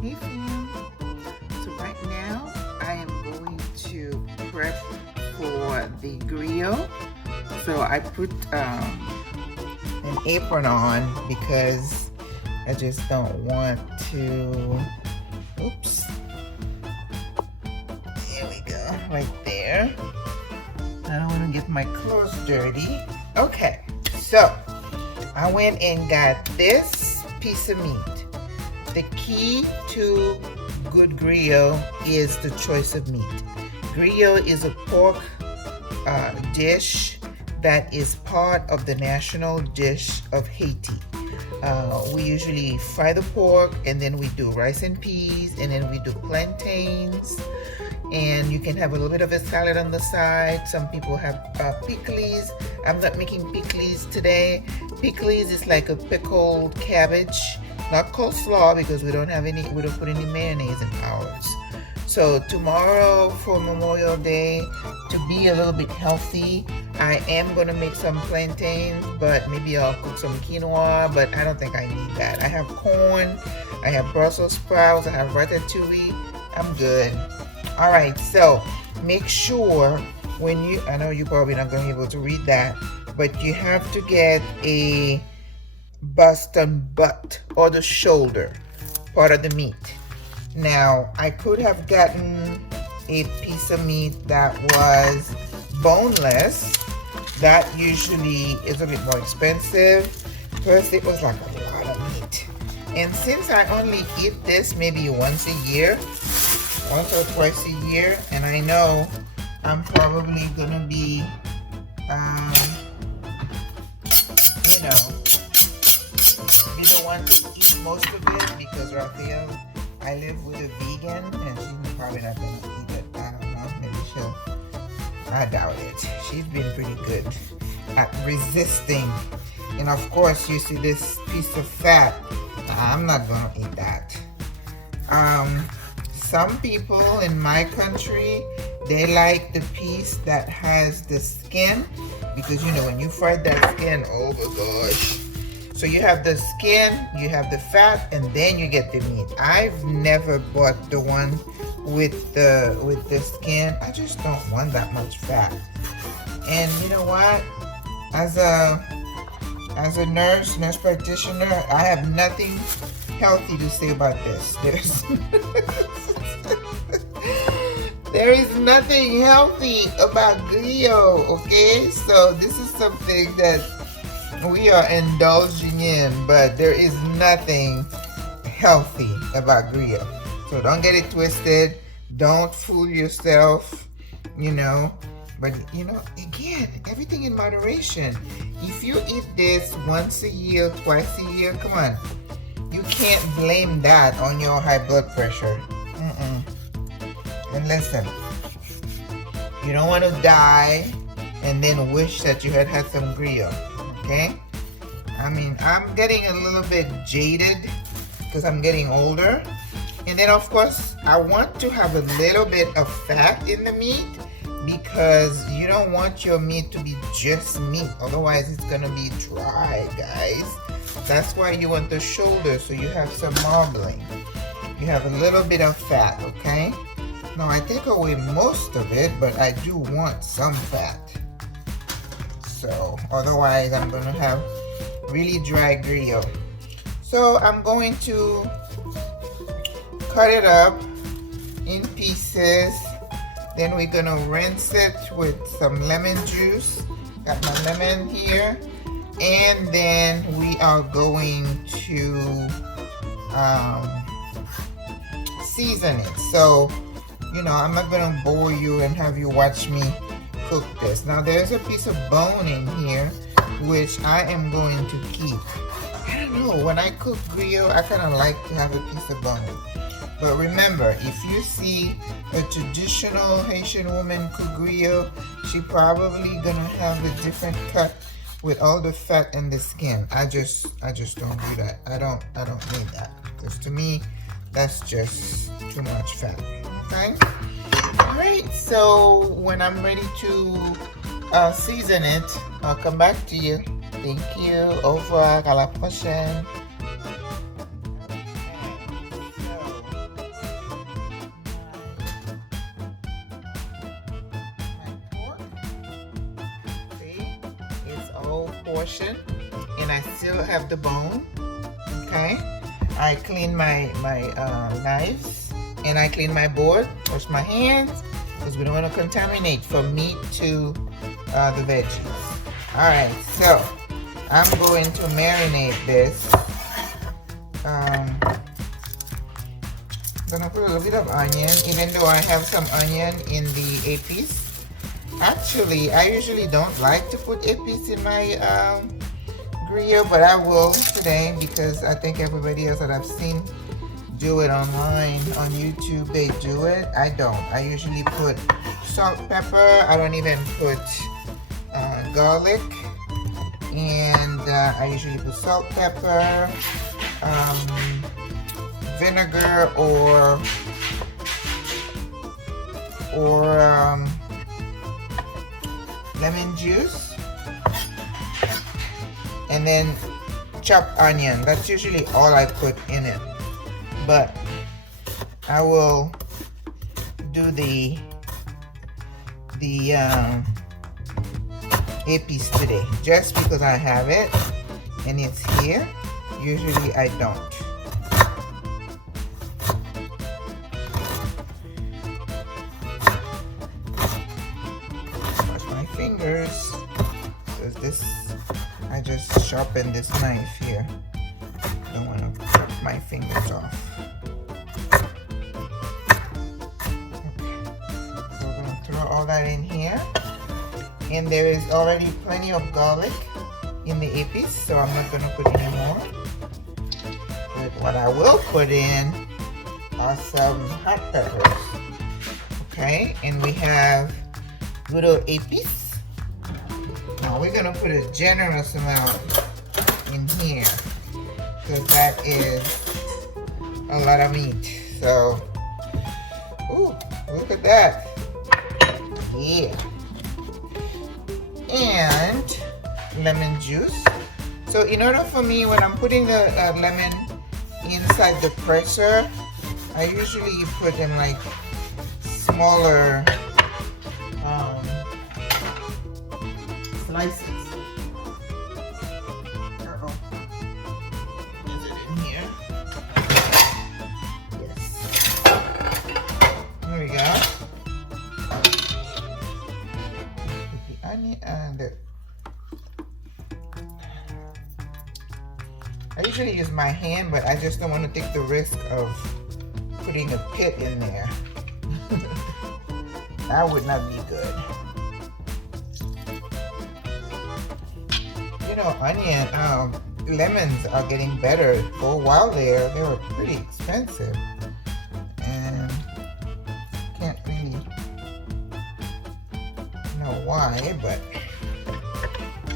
Hey fam. So right now I am going to prep for the griot. So I put an apron on because I just don't want to, oops, there we go, right there. I don't want to get my clothes dirty. Okay, so I went and got this piece of meat. The key to good griot is the choice of meat. Griot is a pork dish that is part of the national dish of Haiti. We usually fry the pork, and then we do rice and peas, and then we do plantains, and you can have a little bit of a salad on the side. Some people have pickles. I'm not making pickles today. Pickles is like a pickled cabbage, not coleslaw because we don't put any mayonnaise in ours. So tomorrow for Memorial Day, to be a little bit healthy, I am gonna make some plantains, but maybe I'll cook some quinoa, but I don't think I need that. I have corn, I have Brussels sprouts, I have ratatouille. I'm good. All right, so make sure when you, I know you're probably not gonna be able to read that, but you have to get a bust and butt or the shoulder part of the meat. Now, I could have gotten a piece of meat that was boneless. That usually is a bit more expensive. Plus, it was like a lot of meat. And since I only eat this maybe once or twice a year, and I know I'm probably gonna be, be the one to eat most of it because Raphael, I live with a vegan and she's probably not gonna eat it. I don't know, maybe she'll, I doubt it. She's been pretty good at resisting. And of course, you see this piece of fat. I'm not gonna eat that. Some people in my country, they like the piece that has the skin because when you fry that skin, oh my gosh. So you have the skin, you have the fat, and then you get the meat. I've never bought the one with the skin. I just don't want that much fat. And you know what? As a nurse practitioner, I have nothing healthy to say about this. There is nothing healthy about griot, okay? So this is something that we are indulging in, but there is nothing healthy about griot. So don't get it twisted. Don't fool yourself, But again, everything in moderation. If you eat this once a year, twice a year, come on. You can't blame that on your high blood pressure. And listen, you don't want to die and then wish that you had some griot. Okay? I mean, I'm getting a little bit jaded because I'm getting older. And then, of course, I want to have a little bit of fat in the meat because you don't want your meat to be just meat. Otherwise, it's going to be dry, guys. That's why you want the shoulder, so you have some marbling. You have a little bit of fat, okay? Now, I take away most of it, but I do want some fat. So otherwise I'm going to have really dry griot. So I'm going to cut it up in pieces. Then we're going to rinse it with some lemon juice. Got my lemon here. And then we are going to season it. So, I'm not going to bore you and have you watch me cook this. Now there's a piece of bone in here which I am going to keep. I don't know, when I cook griot, I kind of like to have a piece of bone. But remember, if you see a traditional Haitian woman cook griot, she probably gonna have a different cut with all the fat and the skin. I just don't do that. I don't need that because to me that's just too much fat. Okay. Alright, so when I'm ready to season it, I'll come back to you. Thank you. Au revoir. À la prochaine. So, portion and I still have the bone. Okay, I clean my knives and I clean my board, wash my hands, because we don't want to contaminate from meat to the veggies. Alright, so I'm going to marinate this. I'm gonna put a little bit of onion, even though I have some onion in the epiz. Actually, I usually don't like to put epiz in my griot, but I will today because I think everybody else that I've seen do it online on YouTube, they do it. I don't. I usually put salt, pepper. I don't even put garlic, and I usually put salt, pepper, vinegar, or lemon juice, and then chopped onion. That's usually all I put in it, but I will do the epiz today just because I have it and it's here. Usually I don't. Wash my fingers because this, I just sharpened this knife here. Don't want to cut my fingers off. Okay. So we're going to throw all that in here. And there is already plenty of garlic in the epiz, so I'm not going to put any more. But what I will put in are some hot peppers. Okay, and we have good old epiz. Now we're going to put a generous amount in here because that is a lot of meat. So, ooh, look at that. Yeah. And lemon juice. So in order for me, when I'm putting the lemon inside the presser, I usually put them like smaller slices. Uh-oh. Is it in here? Yes. There we go. I usually use my hand, but I just don't want to take the risk of putting a pit in there. That would not be good. You know, lemons are getting better. For a while there, they were pretty expensive. And can't really know why, but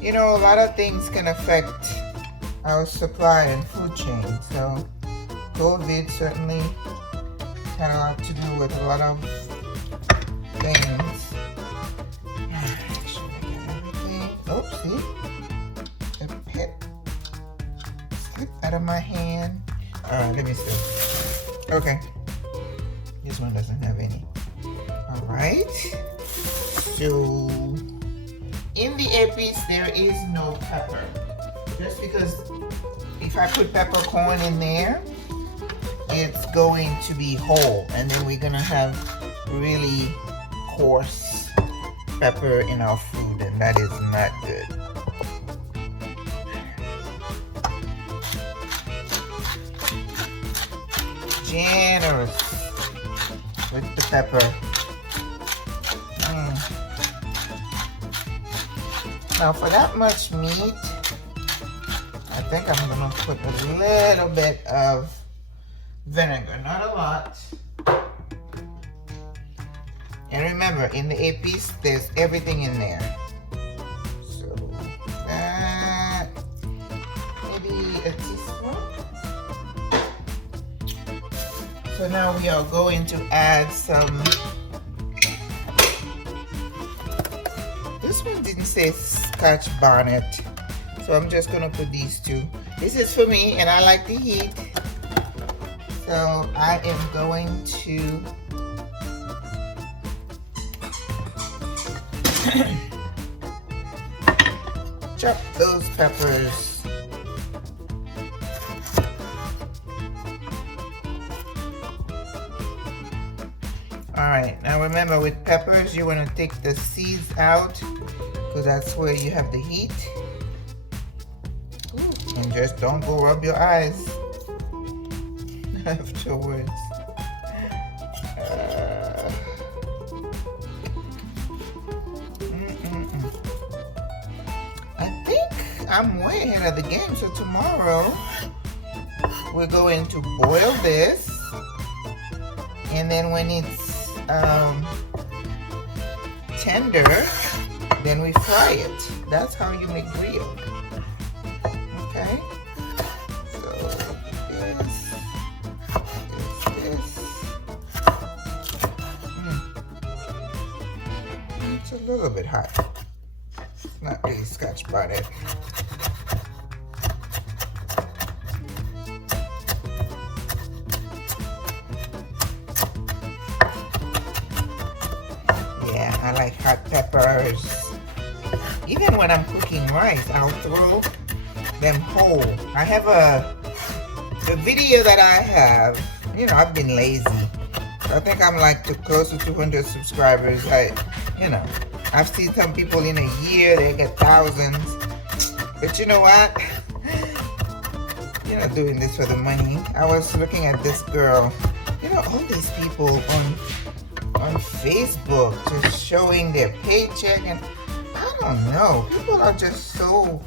you know, a lot of things can affect our supply and food chain. So COVID certainly had a lot to do with a lot of things. Should I get everything? Oopsie. The pit slipped out of my hand. Alright, let me see. Okay. This one doesn't have any. Alright. So in the epiz there is no pepper. Just because if I put peppercorn in there, it's going to be whole, and then we're gonna have really coarse pepper in our food, and that is not good. Generous with the pepper. Now for that much meat, I think I'm gonna put a little bit of vinegar, not a lot. And remember, in the epiz, there's everything in there. So that, maybe a teaspoon. So now we are going to add some. This one didn't say scotch bonnet, so I'm just gonna put these two. This is for me, and I like the heat, so I am going to chop those peppers. Alright, now remember with peppers you want to take the seeds out because that's where you have the heat. And just don't go rub your eyes afterwards. I think I'm way ahead of the game, so tomorrow we're going to boil this, and then when it's tender, then we fry it. That's how you make griot. Okay? So this. It's a little bit hot. It's not really scotch bonnet. Yeah, I like hot peppers. Even when I'm cooking rice, I'll throw them whole. I have the video that I have, you know, I've been lazy. I think I'm like close to 200 subscribers. I've seen some people in a year, they get thousands. But you know what? You're not doing this for the money. I was looking at this girl. You know, all these people on Facebook just showing their paycheck, and I don't know. People are just so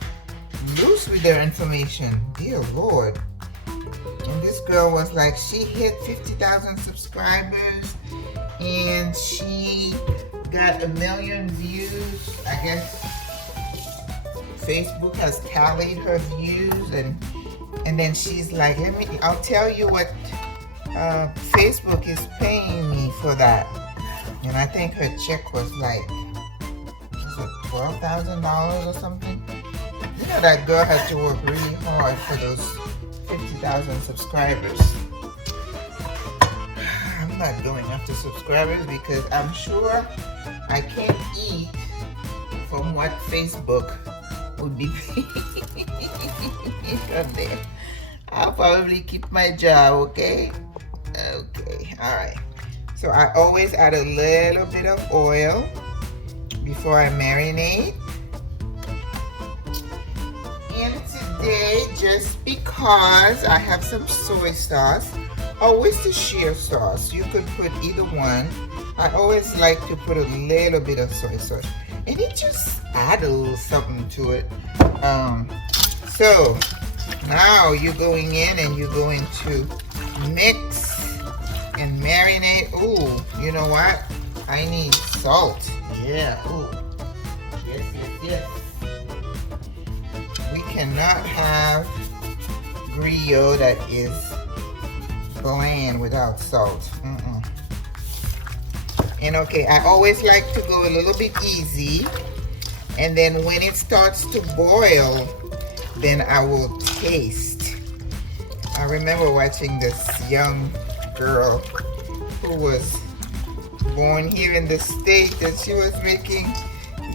loose with their information. Dear Lord. And this girl was like, she hit 50,000 subscribers and she got 1 million views. I guess Facebook has tallied her views, and then she's like, I'll tell you what Facebook is paying me for that. And I think her check was like, $12,000 or something. You know, that girl had to work really hard for those 50,000 subscribers. I'm not going after subscribers because I'm sure I can't eat from what Facebook would be paying from there. I'll probably keep my job, okay? Okay, alright. So I always add a little bit of oil before I marinate. And today, just because I have some soy sauce or Worcestershire sauce, you could put either one. I always like to put a little bit of soy sauce, and it just adds a little something to it. So now you're going in and you're going to mix and marinate. Ooh, you know what? I need salt. Yeah. Ooh. Yes. We cannot have griot that is bland without salt. And okay, I always like to go a little bit easy, and then when it starts to boil, then I will taste. I remember watching this young girl who was born here in the States, and she was making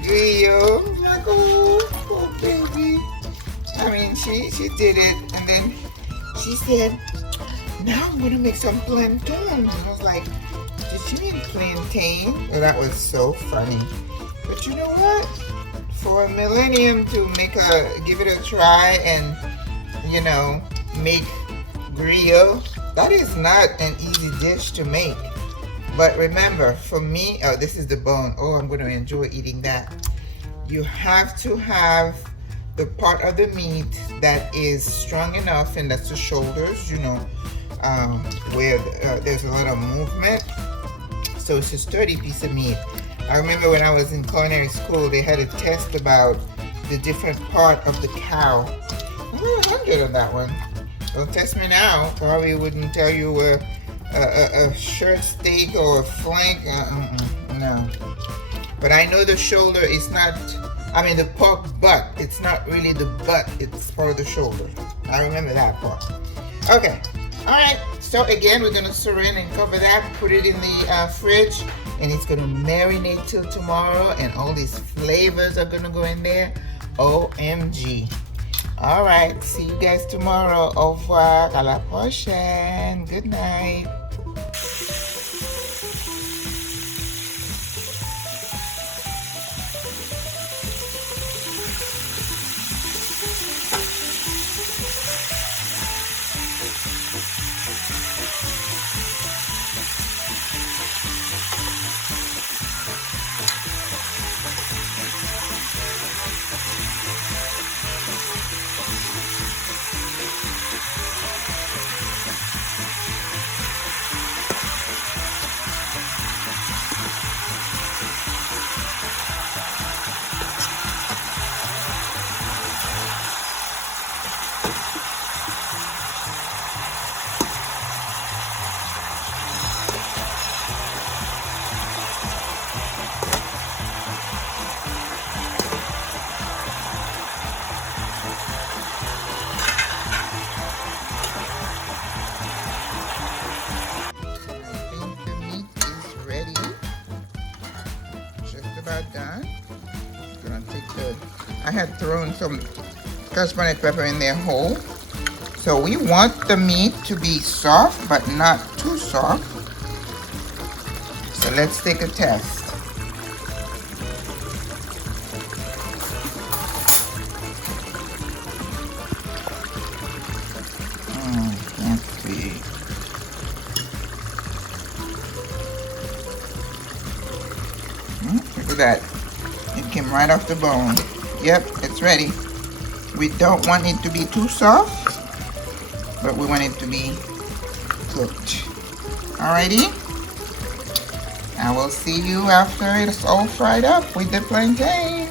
griot. I'm like, oh baby. I mean, she did it, and then she said, now I'm gonna make some plantains. And I was like, did she mean plantain? And that was so funny. But you know what? For a millennium to give it a try and, you know, make griot, that is not an easy dish to make. But remember, for me, oh, this is the bone. Oh, I'm gonna enjoy eating that. You have to have the part of the meat that is strong enough, and that's the shoulders, you know, where there's a lot of movement. So it's a sturdy piece of meat. I remember when I was in culinary school, they had a test about the different part of the cow. I got 100 on that one. Don't test me now. Probably wouldn't tell you where a shirt steak or a flank. No. But I know the shoulder is not, I mean the pork butt, it's not really the butt, it's part of the shoulder. I remember that part. Okay, alright, so again, we're gonna saran and cover that, put it in the fridge, and it's gonna marinate till tomorrow, and all these flavors are gonna go in there. OMG. All right, see you guys tomorrow. Au revoir, à la prochaine. Good night. About done. Gonna take I had thrown some scotch bonnet pepper in there whole. So we want the meat to be soft but not too soft. So let's take a test. Let's see. Look at that. It came right off the bone. Yep, it's ready. We don't want it to be too soft, but we want it to be cooked. Alrighty. I will see you after it's all fried up with the plantain.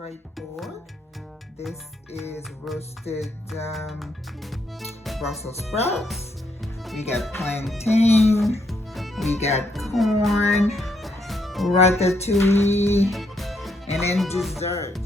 fried pork. This is roasted Brussels sprouts. We got plantain. We got corn, ratatouille, and then dessert.